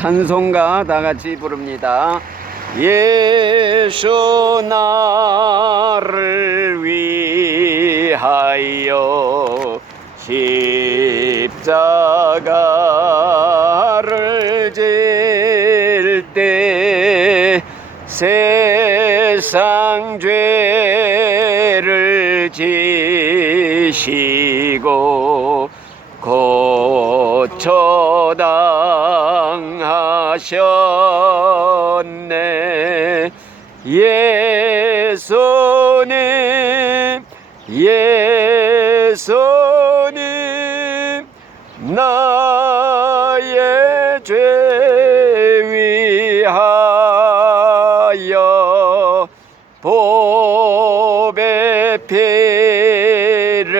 찬송가 다 같이 부릅니다. 예수 나를 위하여 십자가를 질 때 세상 죄를 지시고 고쳐당하셨네. 예수님 예수님 나의 죄 위하여 보배 피를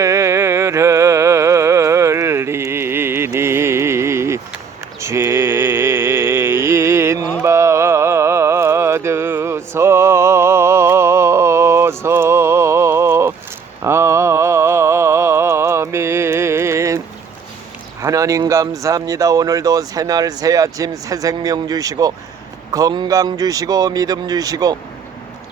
흘리니 죄인 받으소서. 아멘. 하나님 감사합니다. 오늘도 새날 새아침 새 생명 주시고 건강 주시고 믿음 주시고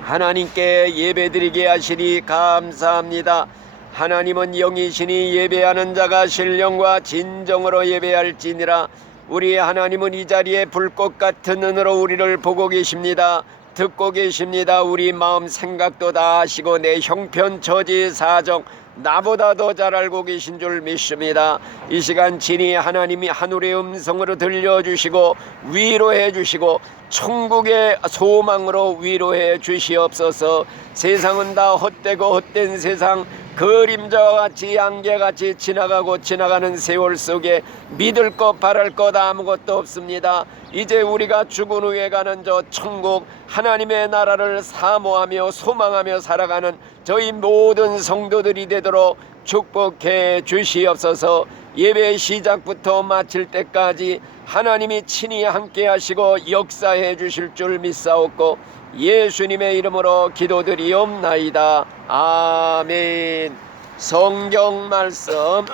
하나님께 예배드리게 하시니 감사합니다. 하나님은 영이시니 예배하는 자가 신령과 진정으로 예배할지니라. 우리 하나님은 이 자리에 불꽃 같은 눈으로 우리를 보고 계십니다. 듣고 계십니다. 우리 마음 생각도 다 아시고 내 형편 처지 사정 나보다 더 잘 알고 계신 줄 믿습니다. 이 시간 진히 하나님이 하늘의 음성으로 들려주시고 위로해 주시고 천국의 소망으로 위로해 주시옵소서. 세상은 다 헛되고 헛된 세상, 그림자와 같이 안개같이 지나가고 지나가는 세월 속에 믿을 것 바랄 것 아무것도 없습니다. 이제 우리가 죽은 후에 가는 저 천국 하나님의 나라를 사모하며 소망하며 살아가는 저희 모든 성도들이 되도록 축복해 주시옵소서. 예배 시작부터 마칠 때까지 하나님이 친히 함께 하시고 역사해 주실 줄 믿사옵고 예수님의 이름으로 기도드리옵나이다. 아멘. 성경 말씀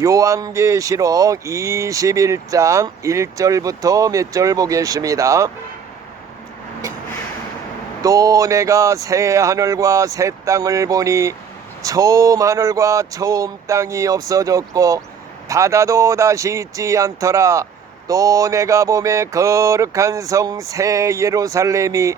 요한계시록 21장 1절부터 몇 절 보겠습니다. 또 내가 새 하늘과 새 땅을 보니 처음 하늘과 처음 땅이 없어졌고 바다도 다시 있지 않더라. 또 내가 보매 거룩한 성 새 예루살렘이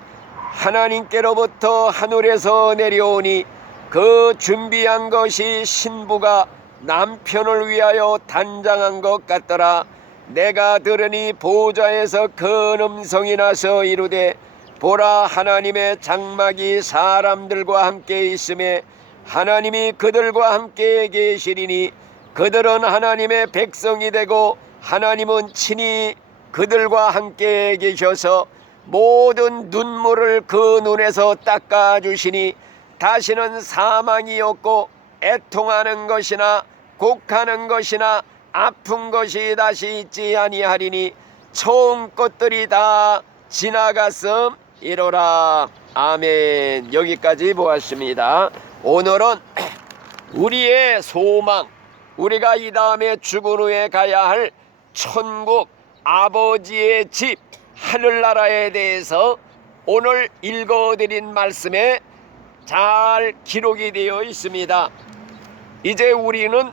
하나님께로부터 하늘에서 내려오니 그 준비한 것이 신부가 남편을 위하여 단장한 것 같더라. 내가 들으니 보좌에서 큰 음성이 나서 이르되 보라, 하나님의 장막이 사람들과 함께 있음에 하나님이 그들과 함께 계시리니 그들은 하나님의 백성이 되고 하나님은 친히 그들과 함께 계셔서 모든 눈물을 그 눈에서 닦아주시니 다시는 사망이 없고 애통하는 것이나 곡하는 것이나 아픈 것이 다시 있지 아니하리니 처음 것들이 다 지나갔음이로라. 아멘. 여기까지 보았습니다. 오늘은 우리의 소망, 우리가 이 다음에 죽은 후에 가야 할 천국 아버지의 집 하늘나라에 대해서 오늘 읽어드린 말씀에 잘 기록이 되어 있습니다. 이제 우리는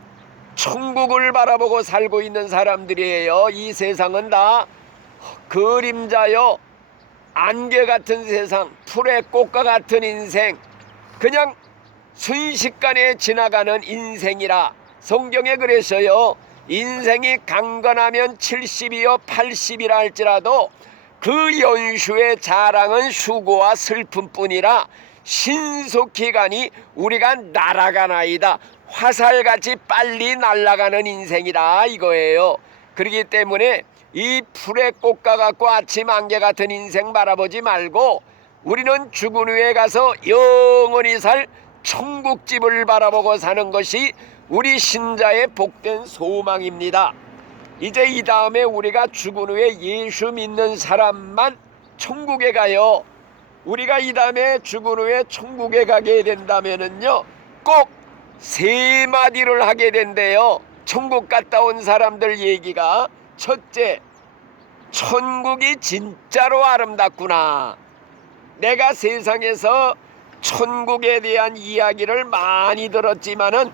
천국을 바라보고 살고 있는 사람들이에요. 이 세상은 다 그림자요, 안개 같은 세상, 풀의 꽃과 같은 인생, 그냥 순식간에 지나가는 인생이라 성경에 그랬어요. 인생이 강건하면 70이요 80이라 할지라도 그 연수의 자랑은 수고와 슬픔뿐이라 신속히 가니 우리가 날아가나이다. 화살같이 빨리 날아가는 인생이다 이거예요. 그렇기 때문에 이 풀의 꽃과 같고 아침 안개 같은 인생 바라보지 말고 우리는 죽은 후에 가서 영원히 살 천국집을 바라보고 사는 것이 우리 신자의 복된 소망입니다. 이제 이 다음에 우리가 죽은 후에 예수 믿는 사람만 천국에 가요. 우리가 이 다음에 죽은 후에 천국에 가게 된다면은요, 꼭 세 마디를 하게 된대요. 천국 갔다 온 사람들 얘기가, 첫째, 천국이 진짜로 아름답구나. 내가 세상에서 천국에 대한 이야기를 많이 들었지만은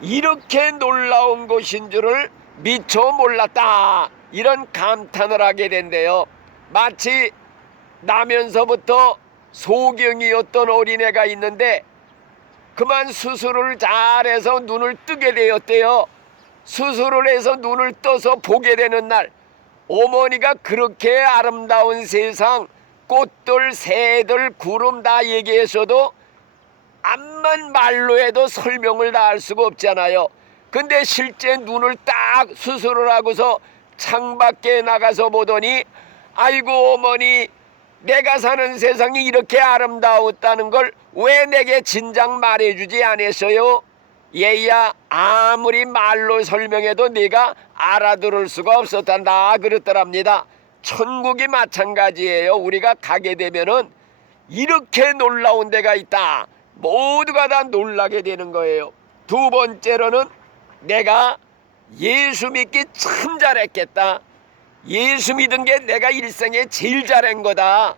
이렇게 놀라운 곳인 줄을 미처 몰랐다. 이런 감탄을 하게 된대요. 마치 나면서부터 소경이었던 어린애가 있는데 그만 수술을 잘해서 눈을 뜨게 되었대요. 수술을 해서 눈을 떠서 보게 되는 날, 어머니가 그렇게 아름다운 세상, 꽃들, 새들, 구름 다 얘기했어도 암만 말로 해도 설명을 다 할 수가 없잖아요. 근데 실제 눈을 딱 수술을 하고서 창밖에 나가서 보더니 아이고 어머니, 내가 사는 세상이 이렇게 아름다웠다는 걸 왜 내게 진작 말해주지 않았어요? 얘야, 아무리 말로 설명해도 네가 알아들을 수가 없었단다 그랬더랍니다. 천국이 마찬가지예요. 우리가 가게 되면은 이렇게 놀라운 데가 있다. 모두가 다 놀라게 되는 거예요. 두 번째로는 내가 예수 믿기 참 잘했겠다. 예수 믿은 게 내가 일생에 제일 잘한 거다.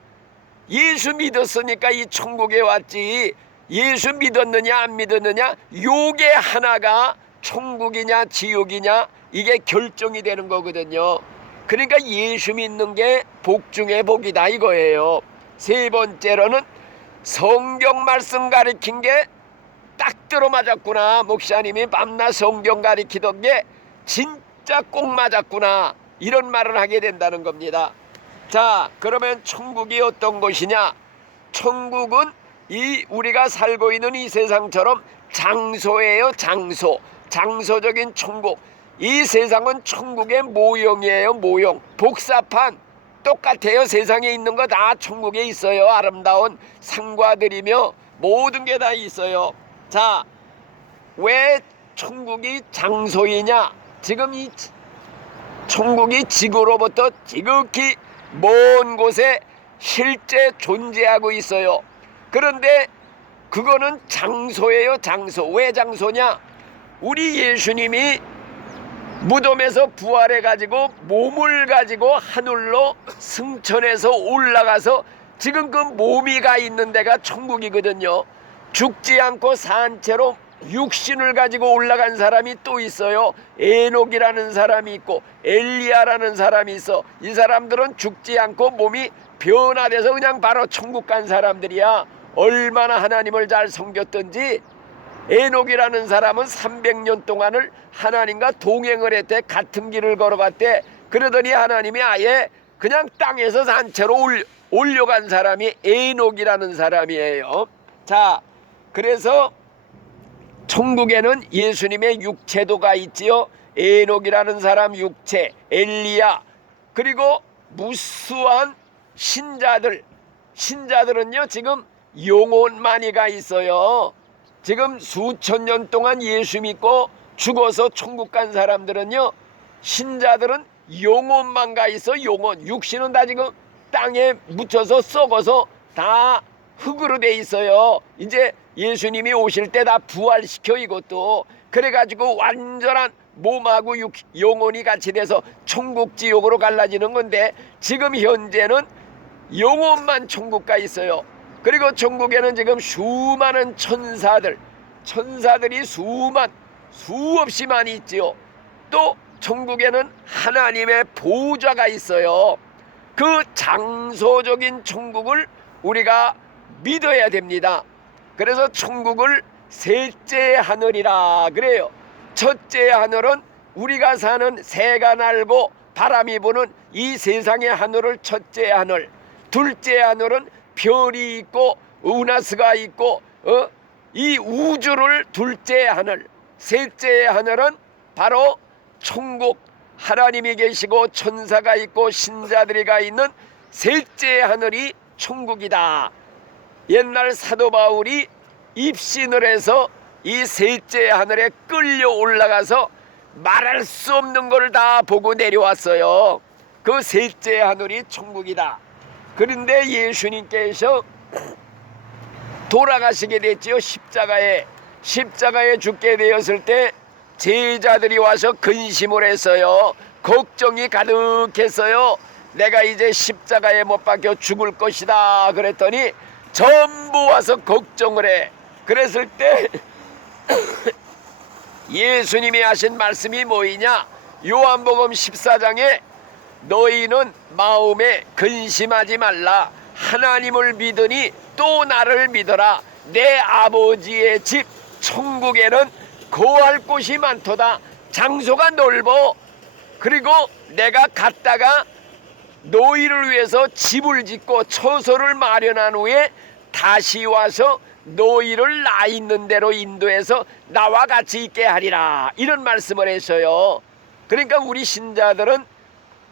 예수 믿었으니까 이 천국에 왔지. 예수 믿었느냐 안 믿었느냐 요게 하나가 천국이냐 지옥이냐 이게 결정이 되는 거거든요. 그러니까 예수 믿는 게 복 중에 복이다 이거예요. 세 번째로는 성경 말씀 가리킨 게 딱 들어맞았구나. 목사님이 밤낮 성경 가리키던 게 진짜 꼭 맞았구나. 이런 말을 하게 된다는 겁니다. 자, 그러면 천국이 어떤 곳이냐? 천국은 이 우리가 살고 있는 이 세상처럼 장소예요. 장소적인 천국. 이 세상은 천국의 모형이에요. 모형. 복사판 똑같아요. 세상에 있는 거 다 천국에 있어요. 아름다운 상과들이며 모든 게 다 있어요. 자, 왜 천국이 장소이냐? 지금 이 천국이 지구로부터 지극히 먼 곳에 실제 존재하고 있어요. 그런데 그거는 장소예요. 장소. 왜 장소냐? 우리 예수님이 무덤에서 부활해가지고 몸을 가지고 하늘로 승천해서 올라가서 지금 그 몸이 가 있는 데가 천국이거든요. 죽지 않고 산 채로 육신을 가지고 올라간 사람이 또 있어요. 에녹이라는 사람이 있고 엘리야라는 사람이 있어. 이 사람들은 죽지 않고 몸이 변화돼서 그냥 바로 천국 간 사람들이야. 얼마나 하나님을 잘 섬겼던지. 에녹이라는 사람은 300년 동안을 하나님과 동행을 했대. 같은 길을 걸어갔대. 그러더니 하나님이 아예 그냥 땅에서 산채로 올려간 사람이 에녹이라는 사람이에요. 자, 그래서 천국에는 예수님의 육체도가 있지요. 에녹이라는 사람 육체, 엘리야, 그리고 무수한 신자들은요 지금 영혼만이 가 있어요. 지금 수천 년 동안 예수 믿고 죽어서 천국 간 사람들은요, 신자들은 영혼만 가 있어. 영혼. 육신은 다 지금 땅에 묻혀서 썩어서 다 흙으로 돼 있어요. 이제 예수님이 오실 때 다 부활시켜 이것도. 그래가지고 완전한 몸하고 영혼이 같이 돼서 천국 지옥으로 갈라지는 건데, 지금 현재는 영혼만 천국 가 있어요. 그리고 천국에는 지금 수많은 천사들이 수없이 많이 있지요. 또 천국에는 하나님의 보좌가 있어요. 그 장소적인 천국을 우리가 믿어야 됩니다. 그래서 천국을 셋째 하늘이라 그래요. 첫째 하늘은 우리가 사는 새가 날고 바람이 부는 이 세상의 하늘을 첫째 하늘, 둘째 하늘은 별이 있고 은하수가 있고 이 우주를 둘째 하늘, 셋째 하늘은 바로 천국, 하나님이 계시고 천사가 있고 신자들이 가 있는 셋째 하늘이 천국이다. 옛날 사도 바울이 입신을 해서 이 셋째 하늘에 끌려 올라가서 말할 수 없는 걸 다 보고 내려왔어요. 그 셋째 하늘이 천국이다. 그런데 예수님께서 돌아가시게 됐지요. 십자가에 죽게 되었을 때 제자들이 와서 근심을 했어요. 걱정이 가득했어요. 내가 이제 십자가에 못 박혀 죽을 것이다 그랬더니 전부 와서 걱정을 해. 그랬을 때 예수님이 하신 말씀이 뭐이냐? 요한복음 14장에 너희는 마음에 근심하지 말라. 하나님을 믿으니 또 나를 믿어라. 내 아버지의 집 천국에는 거할 곳이 많도다. 장소가 넓어. 그리고 내가 갔다가 너희를 위해서 집을 짓고 처소를 마련한 후에 다시 와서 너희를 나 있는 대로 인도해서 나와 같이 있게 하리라. 이런 말씀을 했어요. 그러니까 우리 신자들은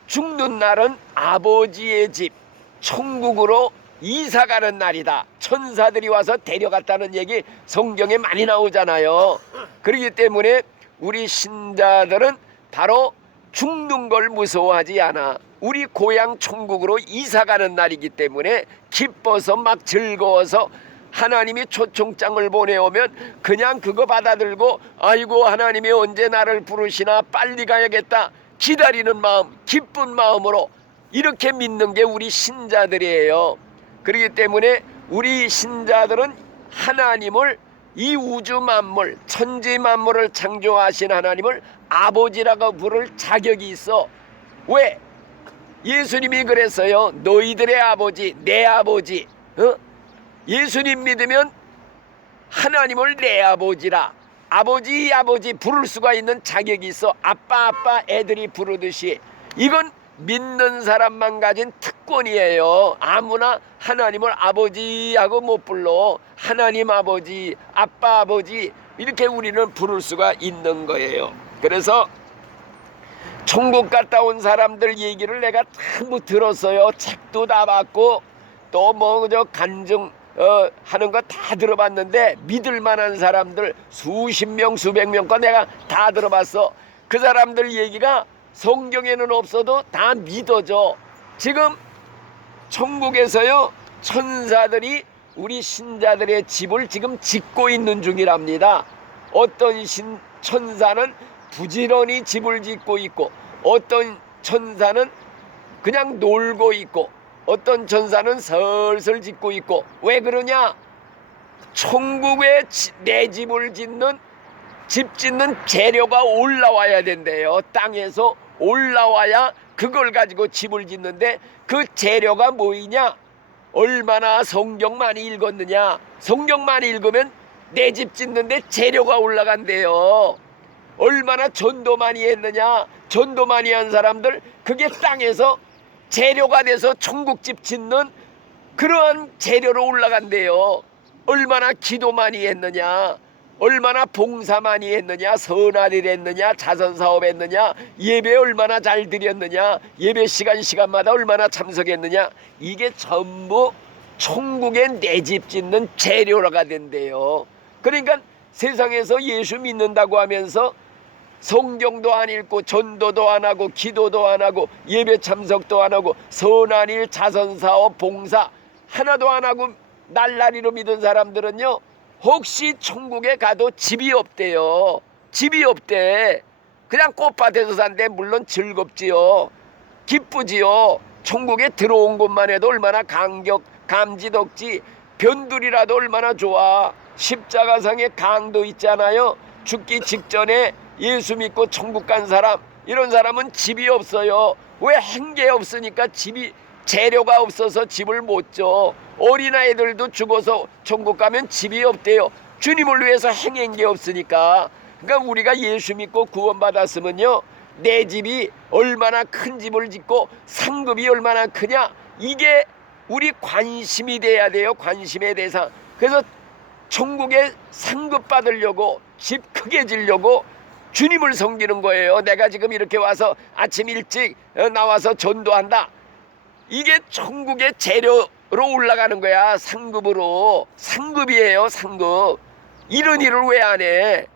죽는 날은 아버지의 집 천국으로 이사가는 날이다. 천사들이 와서 데려갔다는 얘기 성경에 많이 나오잖아요. 그렇기 때문에 우리 신자들은 바로 죽는 걸 무서워하지 않아. 우리 고향 천국으로 이사가는 날이기 때문에 기뻐서 막 즐거워서 하나님이 초청장을 보내오면 그냥 그거 받아들고 아이고 하나님이 언제 나를 부르시나 빨리 가야겠다 기다리는 마음, 기쁜 마음으로 이렇게 믿는 게 우리 신자들이에요. 그렇기 때문에 우리 신자들은 하나님을, 이 우주 만물 천지 만물을 창조하신 하나님을 아버지라고 부를 자격이 있어. 왜? 예수님이 그랬어요. 너희들의 아버지, 내 아버지. 예수님 믿으면 하나님을 내 아버지라, 아버지 아버지 부를 수가 있는 자격이 있어. 아빠 아빠 애들이 부르듯이. 이건 믿는 사람만 가진 특권이에요. 아무나 하나님을 아버지하고 못 불러. 하나님 아버지, 아빠 아버지 이렇게 우리는 부를 수가 있는 거예요. 그래서 천국 갔다 온 사람들 얘기를 내가 전부 들었어요. 책도 다 봤고 또 뭐 저 간증 하는 거 다 들어봤는데 믿을 만한 사람들 수십 명 수백 명 거 내가 다 들어봤어. 그 사람들 얘기가 성경에는 없어도 다 믿어져. 지금 천국에서요 천사들이 우리 신자들의 집을 지금 짓고 있는 중이랍니다. 어떤 천사는 부지런히 집을 짓고 있고 어떤 천사는 그냥 놀고 있고 어떤 천사는 슬슬 짓고 있고. 왜 그러냐? 천국에 내 집을 짓는, 집 짓는 재료가 올라와야 된대요. 땅에서 올라와야 그걸 가지고 집을 짓는데 그 재료가 뭐이냐? 얼마나 성경 많이 읽었느냐? 성경 많이 읽으면 내 집 짓는데 재료가 올라간대요. 얼마나 전도 많이 했느냐? 전도 많이 한 사람들 그게 땅에서 재료가 돼서 천국집 짓는 그러한 재료로 올라간대요. 얼마나 기도 많이 했느냐, 얼마나 봉사 많이 했느냐, 선한 일 했느냐, 자선사업 했느냐, 예배 얼마나 잘 드렸느냐, 예배 시간마다 얼마나 참석했느냐, 이게 전부 천국에 내 집 짓는 재료가 된대요. 그러니까 세상에서 예수 믿는다고 하면서 성경도 안 읽고 전도도 안 하고 기도도 안 하고 예배 참석도 안 하고 선한 일 자선사업 봉사 하나도 안 하고 날라리로 믿은 사람들은요 혹시 천국에 가도 집이 없대요. 집이 없대. 그냥 꽃밭에서 산대. 물론 즐겁지요, 기쁘지요. 천국에 들어온 것만 해도 얼마나 감지덕지. 변두리라도 얼마나 좋아. 십자가상에 강도 있잖아요. 죽기 직전에 예수 믿고 천국 간 사람, 이런 사람은 집이 없어요. 왜? 한 게 없으니까. 집이 재료가 없어서 집을 못 줘. 어린아이들도 죽어서 천국 가면 집이 없대요. 주님을 위해서 행한 게 없으니까. 그러니까 우리가 예수 믿고 구원받았으면요 내 집이 얼마나 큰 집을 짓고 상급이 얼마나 크냐, 이게 우리 관심이 돼야 돼요. 관심의 대상. 그래서 천국에 상급 받으려고 집 크게 지려고 주님을 섬기는 거예요. 내가 지금 이렇게 와서 아침 일찍 나와서 전도한다. 이게 천국의 재료로 올라가는 거야. 상급으로. 상급이에요. 상급. 이런 일을 왜 안 해?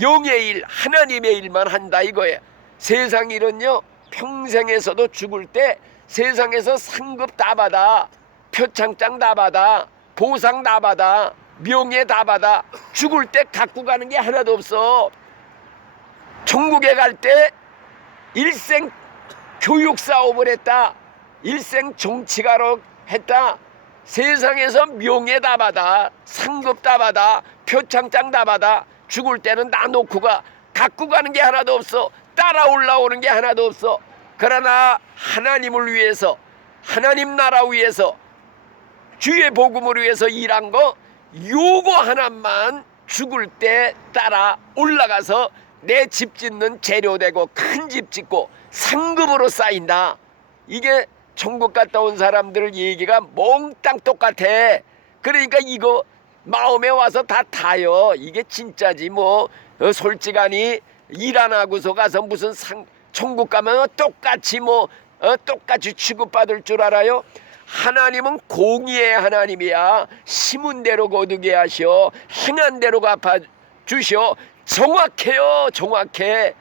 영의 일, 하나님의 일만 한다 이거예요. 세상 일은요 평생에서도 죽을 때 세상에서 상급 다 받아, 표창장 다 받아, 보상 다 받아, 명예 다 받아. 죽을 때 갖고 가는 게 하나도 없어. 천국에 갈 때 일생 교육 사업을 했다. 일생 정치가로 했다. 세상에서 명예 다 받아, 상급 다 받아, 표창장 다 받아. 죽을 때는 나 놓고 가. 갖고 가는 게 하나도 없어. 따라 올라오는 게 하나도 없어. 그러나 하나님을 위해서, 하나님 나라 위해서, 주의 복음을 위해서 일한 거 요거 하나만 죽을 때 따라 올라가서 내 집 짓는 재료 되고 큰 집 짓고 상급으로 쌓인다. 이게 천국 갔다 온 사람들 얘기가 몽땅 똑같아. 그러니까 이거 마음에 와서 다 타요. 이게 진짜지 뭐. 솔직하니 일 안 하고서 가서 무슨 천국 가면 똑같이 뭐 똑같이 취급받을 줄 알아요? 하나님은 공의의 하나님이야. 심은 대로 거두게 하시오. 행한 대로 갚아주시오. 정확해요. 정확해.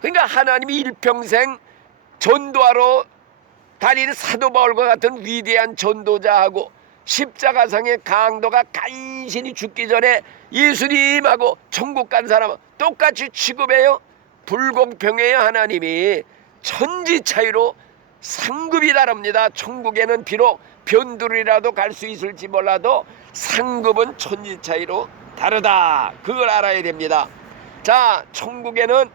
그러니까 하나님이 일평생 전도하러 다니는 사도 바울과 같은 위대한 전도자하고 십자가상의 강도가 간신히 죽기 전에 예수님하고 천국 간 사람은 똑같이 취급해요. 불공평해요. 하나님이 천지 차이로 상급이 다릅니다. 천국에는 비록 변두리라도 갈 수 있을지 몰라도 상급은 천지 차이로 다르다. 그걸 알아야 됩니다. 자, 천국에는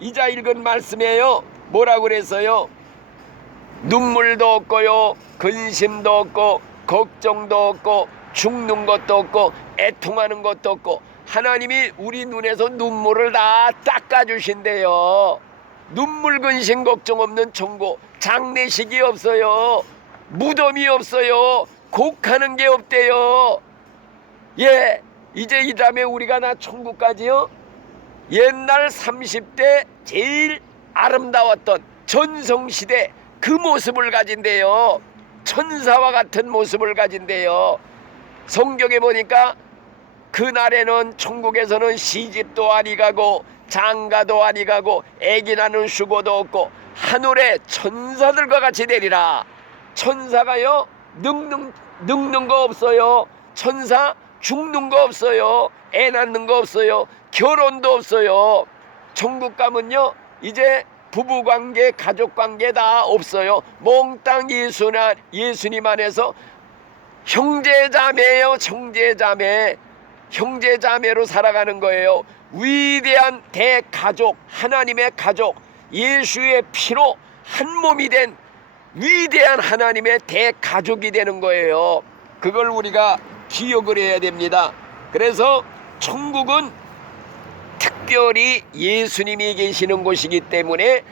이자 읽은 말씀이에요. 뭐라고 그랬어요? 눈물도 없고요, 근심도 없고, 걱정도 없고, 죽는 것도 없고, 애통하는 것도 없고. 하나님이 우리 눈에서 눈물을 다 닦아주신대요. 눈물 근심 걱정 없는 천국. 장례식이 없어요. 무덤이 없어요. 곡하는 게 없대요. 예, 이제 이 다음에 우리가 나 천국 가지요. 옛날 30대 제일 아름다웠던 전성시대 그 모습을 가진대요. 천사와 같은 모습을 가진대요. 성경에 보니까 그날에는 천국에서는 시집도 아니 가고 장가도 아니 가고 애기 낳는 수고도 없고 하늘에 천사들과 같이 되리라. 천사가요 늙는 거 없어요. 천사 죽는 거 없어요. 애 낳는 거 없어요. 결혼도 없어요. 천국 가면요 이제 부부관계 가족관계 다 없어요. 몽땅 예수님 안에서 형제자매예요. 형제자매. 형제자매로 살아가는 거예요. 위대한 대가족, 하나님의 가족, 예수의 피로 한 몸이 된 위대한 하나님의 대가족이 되는 거예요. 그걸 우리가 기억을 해야 됩니다. 그래서 천국은 특별히 예수님이 계시는 곳이기 때문에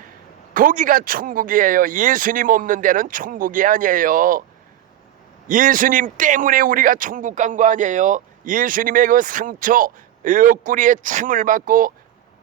거기가 천국이에요. 예수님 없는 데는 천국이 아니에요. 예수님 때문에 우리가 천국 간 거 아니에요. 예수님의 그 상처, 옆구리에 창을 받고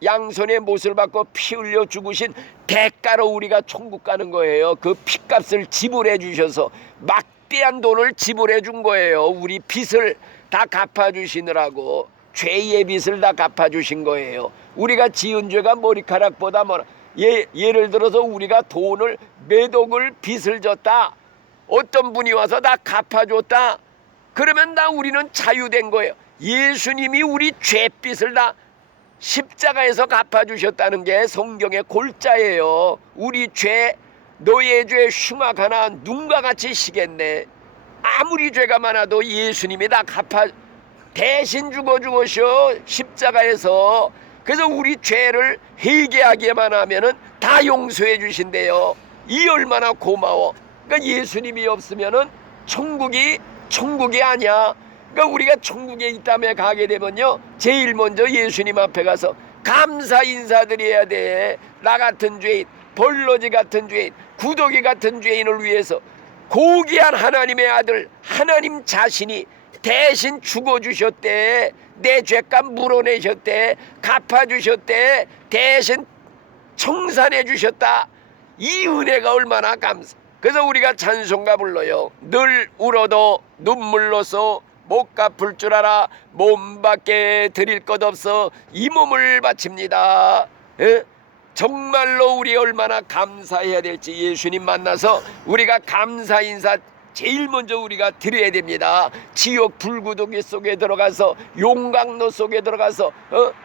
양손에 못을 받고 피 흘려 죽으신 대가로 우리가 천국 가는 거예요. 그 피값을 지불해 주셔서 막대한 돈을 지불해 준 거예요. 우리 빚을 다 갚아주시느라고. 죄의 빚을 다 갚아주신 거예요. 우리가 지은 죄가 머리카락보다 많아. 예를 들어서 우리가 돈을 몇 억을 빚을 졌다. 어떤 분이 와서 다 갚아줬다. 그러면 우리는 자유된 거예요. 예수님이 우리 죄빚을 다 십자가에서 갚아주셨다는 게 성경의 골자예요. 우리 죄, 너의 죄 흉악하나 눈과 같이 시겠네. 아무리 죄가 많아도 예수님이 다 대신 죽으셔 십자가에서. 그래서 우리 죄를 회개하기만 하면은 다 용서해 주신대요. 이 얼마나 고마워. 그러니까 예수님이 없으면은 천국이 아니야. 그러니까 우리가 천국에 이 땅에 가게 되면요 제일 먼저 예수님 앞에 가서 감사 인사드려야 돼. 나 같은 죄인, 벌러지 같은 죄인, 구더기 같은 죄인을 위해서 고귀한 하나님의 아들 하나님 자신이 대신 죽어주셨대. 내 죄값 물어내셨대. 갚아주셨대. 대신 청산해 주셨다. 이 은혜가 얼마나 감사. 그래서 우리가 찬송가 불러요. 늘 울어도 눈물로써 못 갚을 줄 알아 몸밖에 드릴 것 없어 이 몸을 바칩니다. 에? 정말로 우리 얼마나 감사해야 될지 예수님 만나서 우리가 감사 인사 제일 먼저 우리가 드려야 됩니다. 지옥 불구덩이 속에 들어가서 용광로 속에 들어가서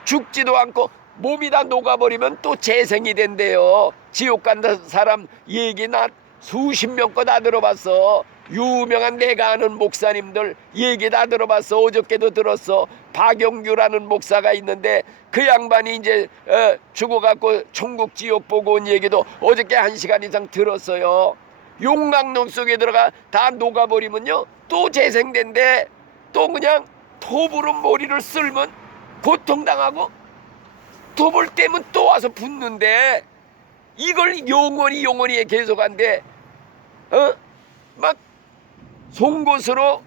죽지도 않고 몸이 다 녹아버리면 또 재생이 된대요. 지옥 간다 사람 얘기 나 수십 명 거 다 들어봤어. 유명한 내가 아는 목사님들 얘기 다 들어봤어. 어저께도 들었어. 박영규라는 목사가 있는데 그 양반이 이제 죽어갖고 천국 지옥 보고 온 얘기도 어저께 1시간 이상 들었어요. 용광로 속에 들어가 다 녹아버리면요 또 재생된대. 또 그냥 톱으로 머리를 쓸면 고통당하고 톱을 떼면 또 와서 붙는데 이걸 영원히 계속한대. 막 송곳으로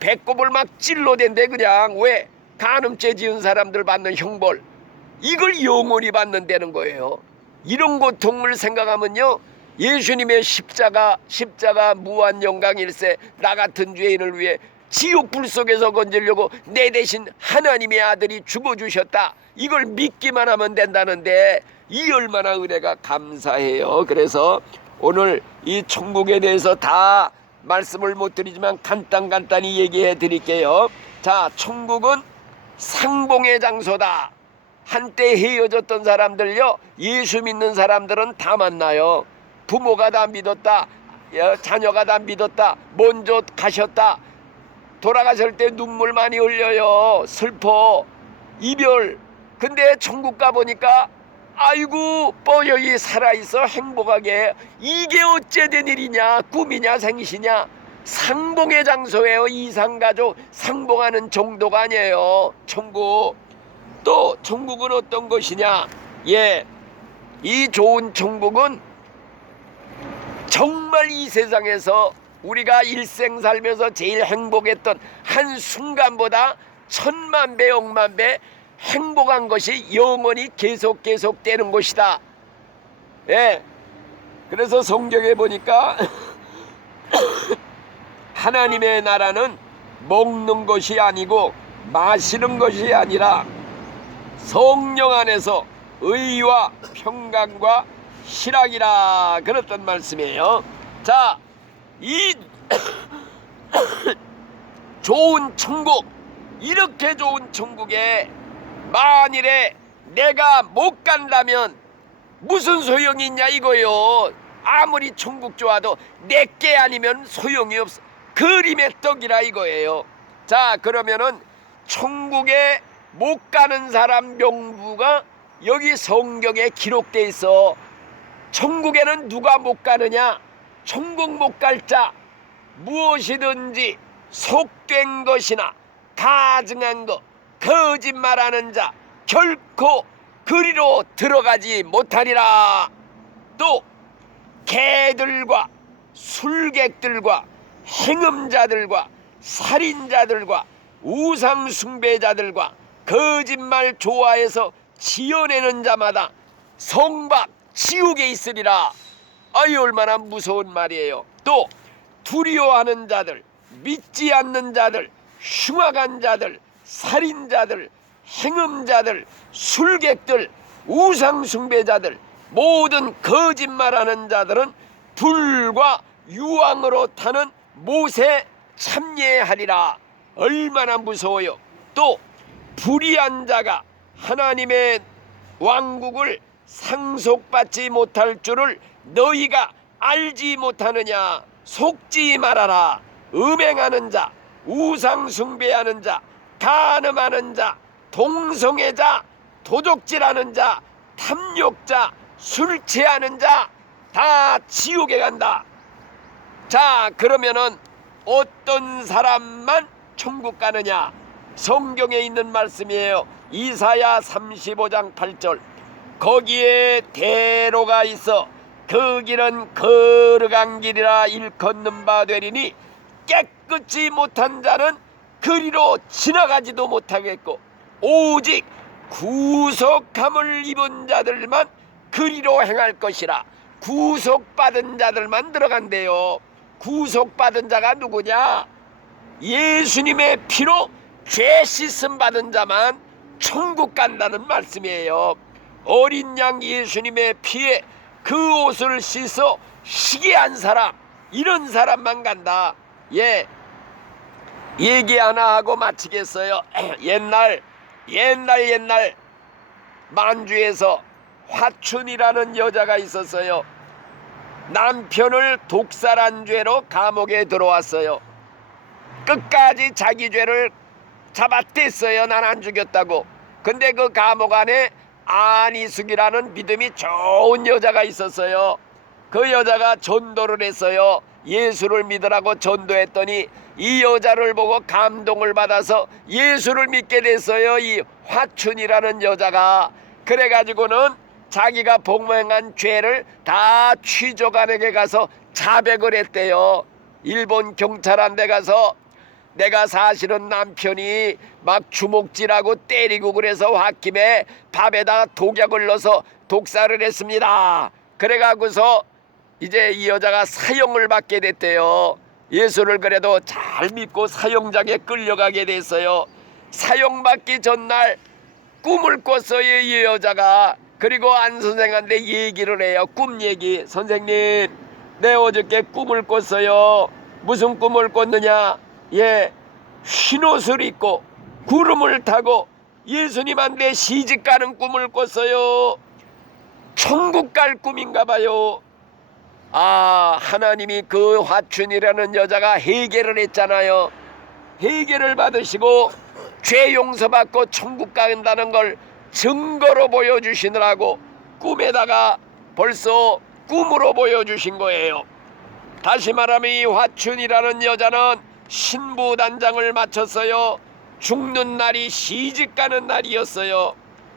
배꼽을 막 찔러댄대. 그냥 왜? 간음죄 지은 사람들 받는 형벌 이걸 영원히 받는다는 거예요. 이런 고통을 생각하면요 예수님의 십자가 무한영광일세 나 같은 죄인을 위해 지옥불 속에서 건지려고 내 대신 하나님의 아들이 죽어주셨다. 이걸 믿기만 하면 된다는데 이 얼마나 은혜가 감사해요. 그래서 오늘 이 천국에 대해서 다 말씀을 못 드리지만 간단히 얘기해 드릴게요. 자, 천국은 상봉의 장소다. 한때 헤어졌던 사람들요 예수 믿는 사람들은 다 만나요. 부모가 다 믿었다, 자녀가 다 믿었다, 먼저 가셨다. 돌아가실 때 눈물 많이 흘려요. 슬퍼, 이별. 근데 천국 가보니까 아이고 뻐여이 살아있어 행복하게. 이게 어째된 일이냐, 꿈이냐 생시냐. 상봉의 장소예요. 이상가족 상봉하는 정도가 아니에요 천국. 또 천국은 어떤 것이냐. 이 좋은 천국은 정말 이 세상에서 우리가 일생 살면서 제일 행복했던 한순간보다 1000만 배, 억만 배 행복한 것이 영원히 계속되는 것이다. 그래서 성경에 보니까 하나님의 나라는 먹는 것이 아니고 마시는 것이 아니라 성령 안에서 의와 평강과 희락이라 그랬던 말씀이에요. 자, 이 좋은 천국, 이렇게 좋은 천국에 만일에 내가 못 간다면 무슨 소용이 있냐 이거요. 아무리 천국 좋아도 내게 아니면 소용이 없어. 그림의 떡이라 이거예요. 자, 그러면은 천국에 못 가는 사람 명부가 여기 성경에 기록돼 있어. 천국에는 누가 못 가느냐? 천국 못 갈 자, 무엇이든지 속된 것이나 가증한 것, 거짓말하는 자 결코 그리로 들어가지 못하리라. 또 개들과 술객들과 행음자들과 살인자들과 우상숭배자들과 거짓말 좋아해서 지어내는 자마다 성박 지옥에 있으리라. 아이 얼마나 무서운 말이에요. 또 두려워하는 자들, 믿지 않는 자들, 흉악한 자들, 살인자들, 행음자들, 술객들, 우상숭배자들, 모든 거짓말하는 자들은 불과 유황으로 타는 못에 참여하리라. 얼마나 무서워요. 또 불의한 자가 하나님의 왕국을 상속받지 못할 줄을 너희가 알지 못하느냐. 속지 말아라. 음행하는 자, 우상숭배하는 자, 간음하는 자, 동성애자, 도적질하는 자, 탐욕자, 술 취하는 자 다 지옥에 간다. 자, 그러면은 어떤 사람만 천국 가느냐? 성경에 있는 말씀이에요. 이사야 35장 8절. 거기에 대로가 있어 그 길은 거룩한 길이라 일컫는 바 되리니 깨끗이 못한 자는 그리로 지나가지도 못하겠고 오직 구속함을 입은 자들만 그리로 행할 것이라. 구속받은 자들만 들어간대요. 구속받은 자가 누구냐? 예수님의 피로 죄 씻음 받은 자만 천국 간다는 말씀이에요. 어린 양 예수님의 피에 그 옷을 씻어 희게 한 사람, 이런 사람만 간다. 얘기 하나 하고 마치겠어요. 옛날 만주에서 화춘이라는 여자가 있었어요. 남편을 독살한 죄로 감옥에 들어왔어요. 끝까지 자기 죄를 잡아댔어요. 난 안 죽였다고. 근데 그 감옥 안에 안희숙이라는 믿음이 좋은 여자가 있었어요. 그 여자가 전도를 했어요. 예수를 믿으라고 전도했더니 이 여자를 보고 감동을 받아서 예수를 믿게 됐어요. 이 화춘이라는 여자가. 그래가지고는 자기가 복명한 죄를 다 취조관에게 가서 자백을 했대요. 일본 경찰한테 가서 내가 사실은 남편이 막 주먹질하고 때리고 그래서 홧김에 밥에다가 독약을 넣어서 독살을 했습니다. 그래가고서 이제 이 여자가 사형을 받게 됐대요. 예수를 그래도 잘 믿고 사형장에 끌려가게 됐어요. 사형받기 전날 꿈을 꿨어요, 이 여자가. 그리고 안 선생한테 얘기를 해요. 꿈 얘기. 선생님, 내 어저께 꿈을 꿨어요. 무슨 꿈을 꿨느냐? 흰옷을 입고 구름을 타고 예수님한테 시집가는 꿈을 꿨어요. 천국 갈 꿈인가 봐요. 하나님이 그 화춘이라는 여자가 회개를 했잖아요. 회개를 받으시고 죄 용서받고 천국 간다는 걸 증거로 보여주시느라고 꿈에다가 벌써 꿈으로 보여주신 거예요. 다시 말하면 이 화춘이라는 여자는 신부단장을 마쳤어요. 죽는 날이 시집가는 날이었어요.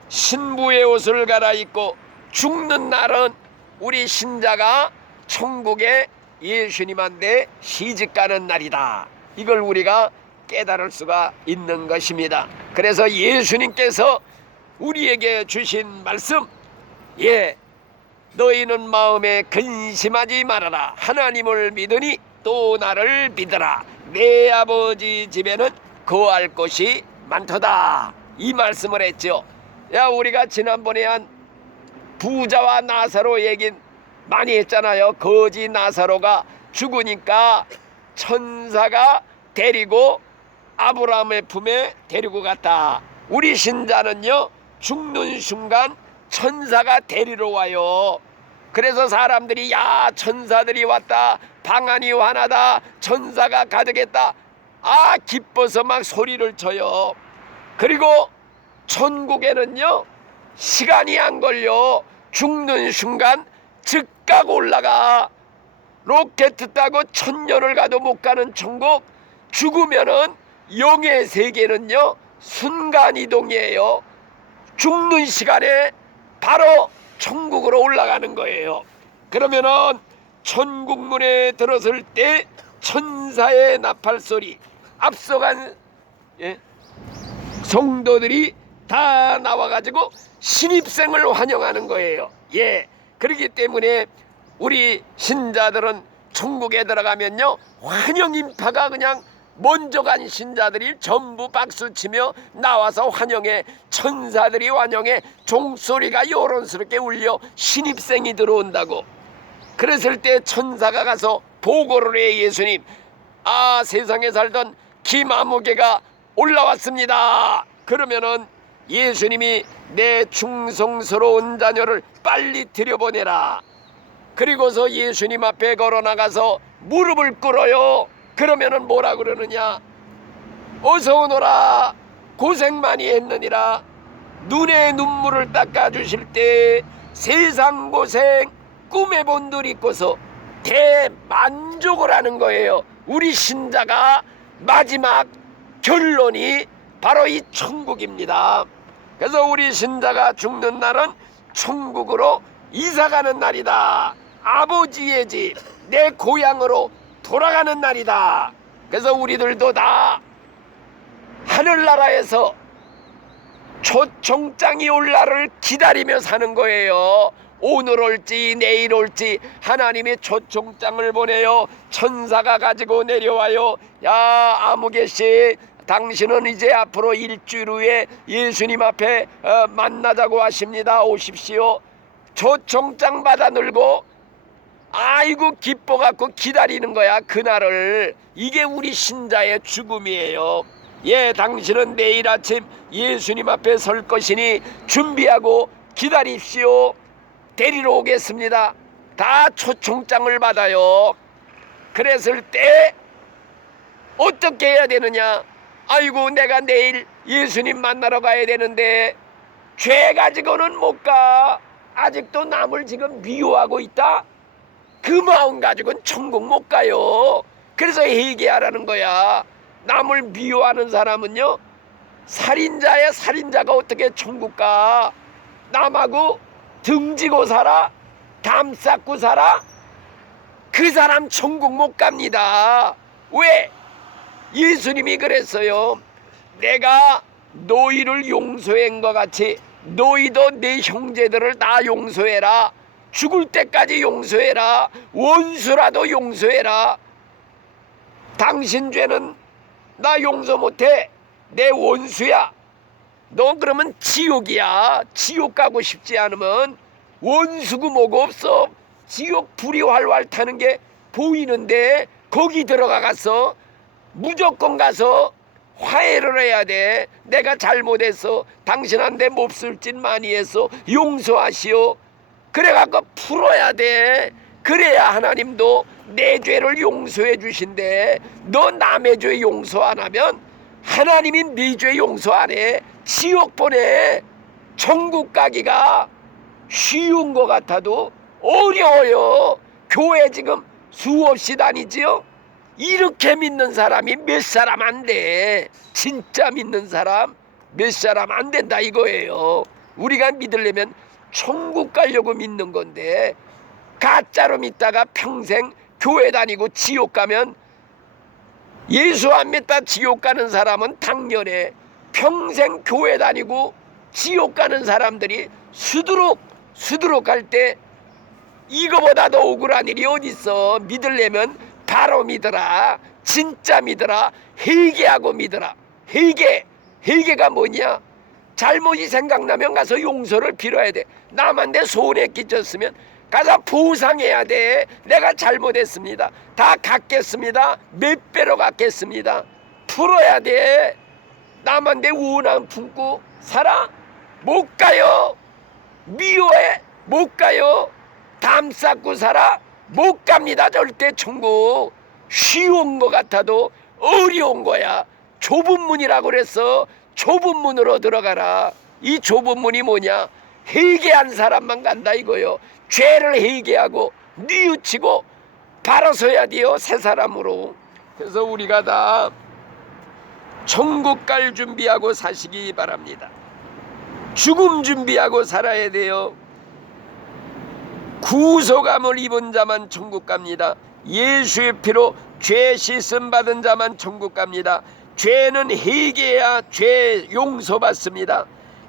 신부의 옷을 갈아입고 죽는 날은 우리 신자가 천국에 예수님한테 시집가는 날이다. 이걸 우리가 깨달을 수가 있는 것입니다. 그래서 예수님께서 우리에게 주신 말씀, 너희는 마음에 근심하지 말아라. 하나님을 믿으니 또 나를 믿으라. 내 아버지 집에는 거할 곳이 많도다. 이 말씀을 했죠. 우리가 지난번에 한 부자와 나사로 얘기 많이 했잖아요. 거지 나사로가 죽으니까 천사가 데리고 아브라함의 품에 데리고 갔다. 우리 신자는요, 죽는 순간 천사가 데리러 와요. 그래서 사람들이 천사들이 왔다, 방안이 환하다, 천사가 가득했다, 기뻐서 막 소리를 쳐요. 그리고 천국에는요, 시간이 안 걸려. 죽는 순간 즉각 올라가. 로켓 타고 1000년을 가도 못 가는 천국. 죽으면은 영의 세계는요, 순간이동이에요. 죽는 시간에 바로 천국으로 올라가는 거예요. 그러면은 천국문에 들었을 때 천사의 나팔소리, 앞서간 성도들이 다 나와가지고 신입생을 환영하는 거예요. 그렇기 때문에 우리 신자들은 천국에 들어가면요, 환영 인파가 그냥 먼저 간 신자들이 전부 박수치며 나와서 환영해. 천사들이 환영해. 종소리가 요란스럽게 울려 신입생이 들어온다고. 그랬을 때 천사가 가서 보고를 해. 예수님, 세상에 살던 김아무개가 올라왔습니다. 그러면은 예수님이 내 충성스러운 자녀를 빨리 들여보내라. 그리고서 예수님 앞에 걸어 나가서 무릎을 꿇어요. 그러면은 뭐라 그러느냐? 어서 오너라. 고생 많이 했느니라. 눈에 눈물을 닦아주실 때 세상 고생 꿈에 본 들 있고서 대만족을 하는 거예요. 우리 신자가 마지막 결론이 바로 이 천국입니다. 그래서 우리 신자가 죽는 날은 천국으로 이사가는 날이다. 아버지의 집, 내 고향으로 돌아가는 날이다. 그래서 우리들도 다 하늘나라에서 초청장이 올 날을 기다리며 사는 거예요. 오늘 올지 내일 올지 하나님이 초청장을 보내요. 천사가 가지고 내려와요. 아무개씨, 당신은 이제 앞으로 일주일 후에 예수님 앞에 만나자고 하십니다. 오십시오. 초청장 받아 들고 아이고 기뻐갖고 기다리는 거야, 그날을. 이게 우리 신자의 죽음이에요. 당신은 내일 아침 예수님 앞에 설 것이니 준비하고 기다립시오. 데리러 오겠습니다. 다 초청장을 받아요. 그랬을 때 어떻게 해야 되느냐? 아이고, 내가 내일 예수님 만나러 가야 되는데 죄 가지고는 못 가. 아직도 남을 지금 미워하고 있다. 그 마음 가지고는 천국 못 가요. 그래서 회개하라는 거야. 남을 미워하는 사람은요, 살인자야. 살인자가 어떻게 천국 가? 남하고 등지고 살아? 담 쌓고 살아? 그 사람 천국 못 갑니다. 왜? 예수님이 그랬어요. 내가 너희를 용서한 것 같이 너희도 내 형제들을 다 용서해라. 죽을 때까지 용서해라. 원수라도 용서해라. 당신 죄는 나 용서 못해. 내 원수야. 너 그러면 지옥이야. 지옥 가고 싶지 않으면 원수고 뭐고 없어. 지옥 불이 활활 타는 게 보이는데 거기 들어가서 무조건 가서 화해를 해야 돼. 내가 잘못했어. 당신한테 몹쓸 짓 많이 했어. 용서하시오. 그래갖고 풀어야 돼. 그래야 하나님도 내 죄를 용서해 주신대. 너 남의 죄 용서 안 하면 하나님이 네 죄 용서 안 해. 지옥 보내. 천국 가기가 쉬운 것 같아도 어려워요. 교회 지금 수없이 다니지요. 이렇게 믿는 사람이 몇 사람 안 돼. 진짜 믿는 사람 몇 사람 안 된다 이거예요. 우리가 믿으려면 천국 가려고 믿는 건데, 가짜로 믿다가 평생 교회 다니고 지옥 가면, 예수 안 믿다 지옥 가는 사람은 당연해. 평생 교회 다니고 지옥 가는 사람들이 수두룩 갈 때 이거보다 더 억울한 일이 어딨어. 믿으려면 바로 믿어라. 진짜 믿어라. 회개하고 믿어라. 회개가 뭐냐? 잘못이 생각나면 가서 용서를 빌어야 돼. 남한테 손해 끼쳤으면 가서 보상해야 돼. 내가 잘못했습니다. 다 갚겠습니다. 몇 배로 갚겠습니다. 풀어야 돼. 남한테 원한 품고 살아? 못 가요. 미워해? 못 가요. 담 쌓고 살아? 못 갑니다. 절대 천국. 쉬운 것 같아도 어려운 거야. 좁은 문이라고 그랬어. 좁은 문으로 들어가라. 이 좁은 문이 뭐냐? 회개한 사람만 간다 이거요. 죄를 회개하고 뉘우치고 바로 서야 돼요. 새 사람으로. 그래서 우리가 다 천국 갈 준비하고 사시기 바랍니다. 죽음 준비하고 살아야 돼요. 구속함을 입은 자만 천국 갑니다. 예수의 피로 죄 씻음 받은 자만 천국 갑니다. 죄는 회개해야 죄 용서받습니다.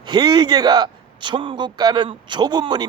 회개가 천국 가는 좁은 문입니다.